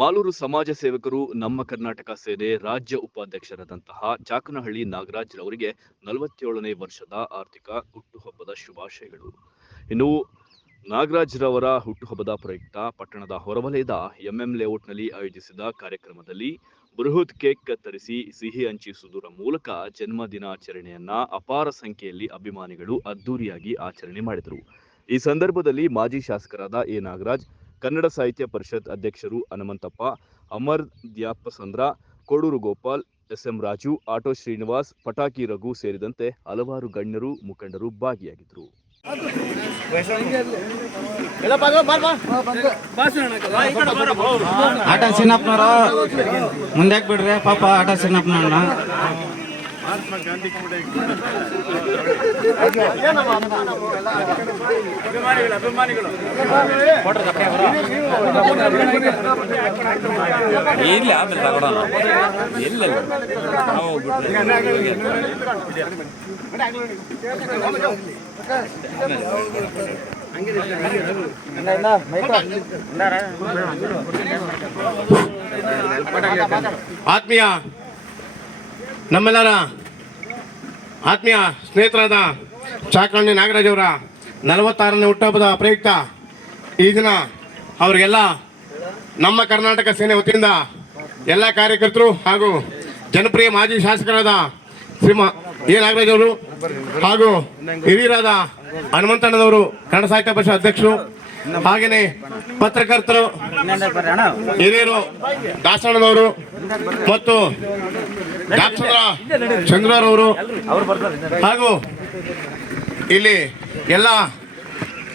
ಮಾಲೂರು ಸಮಾಜ ಸೇವಕರು ನಮ್ಮ ಕರ್ನಾಟಕ ಸೇನೆ ರಾಜ್ಯ ಉಪಾಧ್ಯಕ್ಷರಾದಂತಹ ಚಾಕನಹಳ್ಳಿ ನಾಗರಾಜ್ ರವರಿಗೆ 47ನೇ ವರ್ಷದ ಆರ್ಥಿಕ ಹುಟ್ಟುಹಬ್ಬದ ಶುಭಾಶಯಗಳು. ಇನ್ನು ನಾಗರಾಜ್ ರವರ ಹುಟ್ಟುಹಬ್ಬದ ಪ್ರಯುಕ್ತ ಪಟ್ಟಣದ ಹೊರವಲಯದ ಎಂಎಂ ಲೇಔಟ್ನಲ್ಲಿ ಆಯೋಜಿಸಿದ ಕಾರ್ಯಕ್ರಮದಲ್ಲಿ ಬೃಹತ್ ಕೇಕ್ ಕತ್ತರಿಸಿ ಸಿಹಿ ಹಂಚಿಸುವುದರ ಮೂಲಕ ಜನ್ಮದಿನಾಚರಣೆಯನ್ನ ಅಪಾರ ಸಂಖ್ಯೆಯಲ್ಲಿ ಅಭಿಮಾನಿಗಳು ಅದ್ದೂರಿಯಾಗಿ ಆಚರಣೆ ಮಾಡಿದರು. ಈ ಸಂದರ್ಭದಲ್ಲಿ ಮಾಜಿ ಶಾಸಕರಾದ ಎ ನಾಗರಾಜ್, ಕನ್ನಡ ಸಾಹಿತ್ಯ ಪರಿಷತ್ ಅಧ್ಯಕ್ಷರು ಹನುಮಂತಪ್ಪ, ಅಮರ್ ದ್ಯಾಪಸಂದ್ರ, ಕೋಡೂರು ಗೋಪಾಲ್, ಎಸ್ಎಂ ರಾಜು, ಆಟೋ ಶ್ರೀನಿವಾಸ್, ಪಟಾಕಿ ರಘು ಸೇರಿದಂತೆ ಹಲವಾರು ಗಣ್ಯರು ಮುಖಂಡರು ಭಾಗಿಯಾಗಿದ್ದರು. ಆಟ ಸಿನ್ನಪ್ಪನವರ ಮುಂದೆ ಬಿಡ್ರಿ ಪಾಪ. ಆಟ ಸಿನ್ನಪ್ಪನವ್ರನ್ನ ಮಹಾತ್ಮ ಗಾಂಧಿ ಕೂಡ ಅಭಿಮಾನಿಗಳು ಇಲ್ಲಿ ಆಮೇಲೆ ತಗೊಳ್ಳೋಣ. ಇಲ್ಲ ಆತ್ಮೀಯ ನಮ್ಮೆಲ್ಲರ ಆತ್ಮೀಯ ಸ್ನೇಹಿತರಾದ ಚಾಕನಹಳ್ಳಿ ನಾಗರಾಜ್ ಅವರ 46ನೇ ಹುಟ್ಟುಹಬ್ಬದ ಪ್ರಯುಕ್ತ ಈ ದಿನ ಅವರಿಗೆಲ್ಲ ನಮ್ಮ ಕರ್ನಾಟಕ ಸೇನೆ ವತಿಯಿಂದ ಎಲ್ಲ ಕಾರ್ಯಕರ್ತರು ಹಾಗೂ ಜನಪ್ರಿಯ ಮಾಜಿ ಶಾಸಕರಾದ ಎ ನಾಗರಾಜ್ ಅವರು ಹಾಗೂ ಹಿರಿಯರಾದ ಹನುಮಂತಣ್ಣನವರು, ಕನ್ನಡ ಸಾಹಿತ್ಯ ಪರಿಷತ್ ಅಧ್ಯಕ್ಷರು, ಹಾಗೆಯೇ ಪತ್ರಕರ್ತರು ಹಿರಿಯರು ದಾಸಣ್ಣನವರು ಮತ್ತು ಚಂದ್ರರವರು ಹಾಗೂ ಇಲ್ಲಿ ಎಲ್ಲ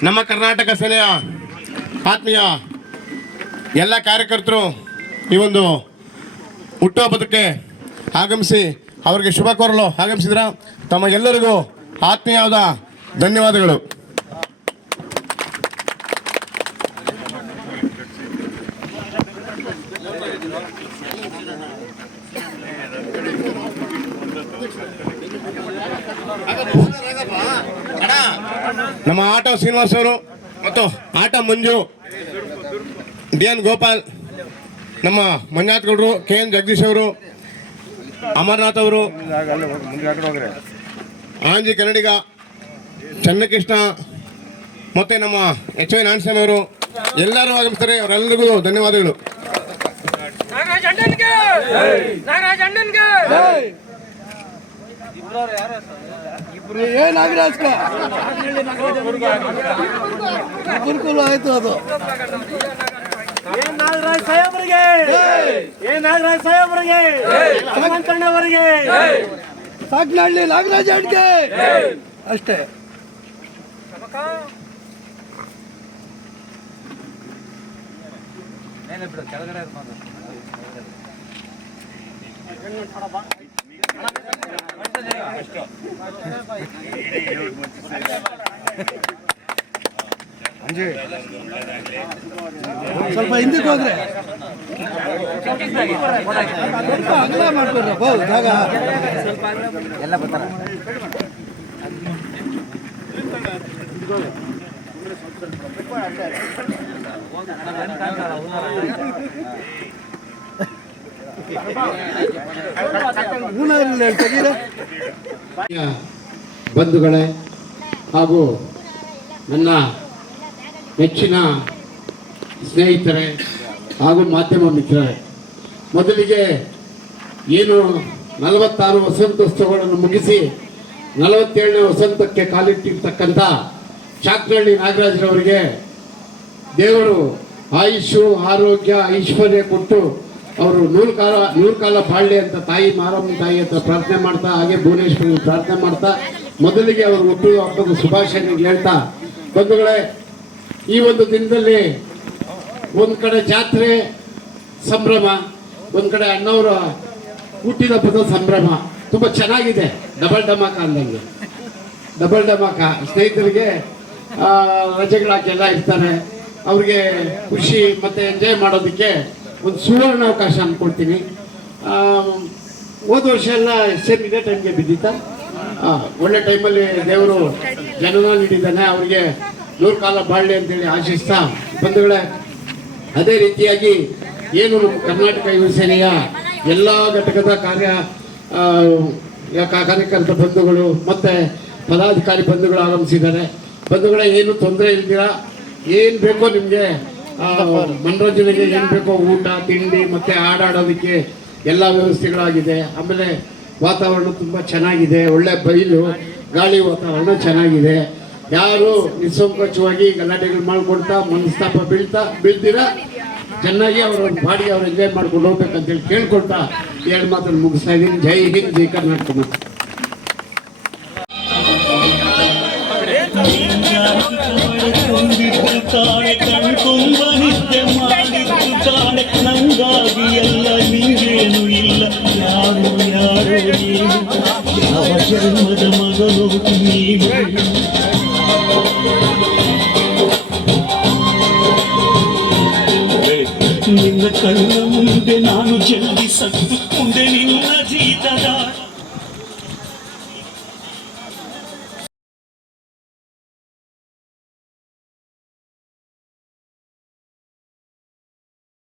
ನಮ್ಮ ಕರ್ನಾಟಕ ಸೇನೆಯ ಆತ್ಮೀಯ ಎಲ್ಲ ಕಾರ್ಯಕರ್ತರು ಈ ಒಂದು ಹುಟ್ಟುಹಬ್ಬಕ್ಕೆ ಆಗಮಿಸಿ ಅವರಿಗೆ ಶುಭ ಕೋರಲು ಆಗಮಿಸಿದ್ರ ತಮಗೆಲ್ಲರಿಗೂ ಆತ್ಮೀಯವಾದ ಧನ್ಯವಾದಗಳು. ನಮ್ಮ ಆಟೋ ಶ್ರೀನಿವಾಸ್ ಅವರು ಮತ್ತು ಆಟ ಮಂಜು, ಡಿ.ಎನ್. ಗೋಪಾಲ್, ನಮ್ಮ ಮಂಜುನಾಥ್ ಗೌಡರು, ಕೆ.ಎನ್. ಜಗದೀಶ್ ಅವರು, ಅಮರನಾಥ್ ಅವರು, ಆಂಜಿ ಕನ್ನಡಿಗ, ಚನ್ನಕೃಷ್ಣ ಮತ್ತೆ ನಮ್ಮ ಎಚ್.ವೈ. ನಾರಾಯಣಸ್ವಾಮಿ ಅವರು ಎಲ್ಲರೂ ಆಗಮಿಸ್ತಾರೆ. ಅವರೆಲ್ಲರಿಗೂ ಧನ್ಯವಾದಗಳು. ಆಯ್ತು ಅದು ನಾಗರಾಜ್ ಸಾಹೇಬರಿಗೆ, ನಾಗರಾಜ್ ಸಾಹೇಬರಿಗೆ, ಹನುಮಂತಣ್ಣವರಿಗೆ, ಚಾಕನಹಳ್ಳಿ ನಾಗರಾಜ್ ಅಡ್ಗೆ ಅಷ್ಟೇ. ಸ್ವಲ್ಪ ಹಿಂದಕ್ಕೆ ಹೋದ್ರೆ ಅಗಲ ಮಾಡ್ಕೊಡ್ರಪ್ಪ ಜಾಗ ಎಲ್ಲ ಬರ್ತಾರ. ಬಂಧುಗಳೇ ಹಾಗೂ ನನ್ನ ನೆಚ್ಚಿನ ಸ್ನೇಹಿತರೆ ಹಾಗೂ ಮಾಧ್ಯಮ ಮಿತ್ರರೇ, ಮೊದಲಿಗೆ ಏನು 46 ವಸಂತೋತ್ಸವಗಳನ್ನು ಮುಗಿಸಿ 47ನೇ ವಸಂತಕ್ಕೆ ಕಾಲಿಟ್ಟಿರ್ತಕ್ಕಂಥ ಚಾಕನಹಳ್ಳಿ ನಾಗರಾಜರವರಿಗೆ ದೇವರು ಆಯುಷು, ಆರೋಗ್ಯ, ಐಶ್ವರ್ಯ ಕೊಟ್ಟು ಅವರು ನೂರು ಕಾಲ ಬಾಳ್ಳಿ ಅಂತ ತಾಯಿ ಮಾರಮ್ಮ ತಾಯಿ ಹತ್ರ ಪ್ರಾರ್ಥನೆ ಮಾಡ್ತಾ, ಹಾಗೆ ಭುವನೇಶ್ವರಿ ಪ್ರಾರ್ಥನೆ ಮಾಡ್ತಾ ಮೊದಲಿಗೆ ಅವರು ಹುಟ್ಟು ಹಬ್ಬದ ಶುಭಾಶಯಗಳು ಹೇಳ್ತಾ, ಬಂಧುಗಳೇ, ಈ ಒಂದು ದಿನದಲ್ಲಿ ಒಂದು ಕಡೆ ಜಾತ್ರೆ ಸಂಭ್ರಮ, ಒಂದು ಕಡೆ ಅಣ್ಣವರ ಹುಟ್ಟಿದ ಹಬ್ಬದ ಸಂಭ್ರಮ ತುಂಬ ಚೆನ್ನಾಗಿದೆ. ಡಬಲ್ ಧಮಾಕ ಅಂದಂಗೆ, ಡಬಲ್ ಧಮಾಕ. ಸ್ನೇಹಿತರಿಗೆ ರಜೆಗಳಾಕೆಲ್ಲ ಇರ್ತಾರೆ, ಅವ್ರಿಗೆ ಖುಷಿ ಮತ್ತು ಎಂಜಾಯ್ ಮಾಡೋದಕ್ಕೆ ಒಂದು ಸುವರ್ಣ ಅವಕಾಶ ಅಂದ್ಕೊಳ್ತೀನಿ. ಹೋದ ವರ್ಷ ಎಲ್ಲ ಸೇಮ್ ಇದೇ ಟೈಮ್ಗೆ ಬಿದ್ದಿತ್ತ. ಒಳ್ಳೆ ಟೈಮಲ್ಲಿ ದೇವರು ಜನನ ನೀಡಿದ್ದಾನೆ, ಅವ್ರಿಗೆ 100 ಕಾಲ ಬಾಳ್ಳಿ ಅಂತೇಳಿ ಆಶಿಸ್ತಾ, ಬಂಧುಗಳೇ, ಅದೇ ರೀತಿಯಾಗಿ ಏನು ಕರ್ನಾಟಕ ಯುವ ಸೇನೆಯ ಎಲ್ಲ ಘಟಕದ ಕಾರ್ಯಕರ್ತ ಬಂಧುಗಳು ಮತ್ತು ಪದಾಧಿಕಾರಿ ಬಂಧುಗಳು ಆಗಮಿಸಿದ್ದಾರೆ. ಬಂಧುಗಳೇ, ಏನು ತೊಂದರೆ ಇಲ್ದಿರ ಏನು ಬೇಕೋ ನಿಮಗೆ ಮನೋರಂಜನೆಗೆ ಏನು ಬೇಕೋ ಊಟ ತಿಂಡಿ ಮತ್ತು ಆಡಾಡೋದಕ್ಕೆ ಎಲ್ಲ ವ್ಯವಸ್ಥೆಗಳಾಗಿದೆ. ಆಮೇಲೆ ವಾತಾವರಣ ತುಂಬ ಚೆನ್ನಾಗಿದೆ, ಒಳ್ಳೆ ಬಯಲು ಗಾಳಿ ವಾತಾವರಣ ಚೆನ್ನಾಗಿದೆ. ಯಾರು ನಿಸ್ಸಂಕೋಚವಾಗಿ ಗಲಾಟೆಗಳು ಮಾಡ್ಕೊಳ್ತಾ ಮನಸ್ತಾಪ ಬೀಳ್ದಿರ ಚೆನ್ನಾಗಿ ಅವರ ಬಾಡಿಗೆ ಅವ್ರು ಎಂಜಾಯ್ ಮಾಡ್ಕೊಂಡು ಹೋಗ್ಬೇಕಂತೇಳಿ ಕೇಳ್ಕೊಳ್ತಾ ಎರಡು ಮಾತನ್ನು ಮುಗಿಸ್ತಾ ಇದ್ದೀನಿ. ಜೈ ಹಿಂದ್, ಜೈ ಕರ್ನಾಟಕ. ಕಣ್ಕುಂಬ ನಿದ್ದೆ ಮಾಡಿದ್ದಾಳೆ ನಂಗಾಗಿ ಎಲ್ಲ ನಿಂಗೇನು ಇಲ್ಲ. ಯಾರು ಯಾರು ನೀನು, ಯಾವ ಜನ್ಮದ ಮಗನು ನೀನು. ನಿನ್ನ ಕಣ್ಣ ಮುಂದೆ ನಾನು ಜಲ್ದಿ ಸತ್ತು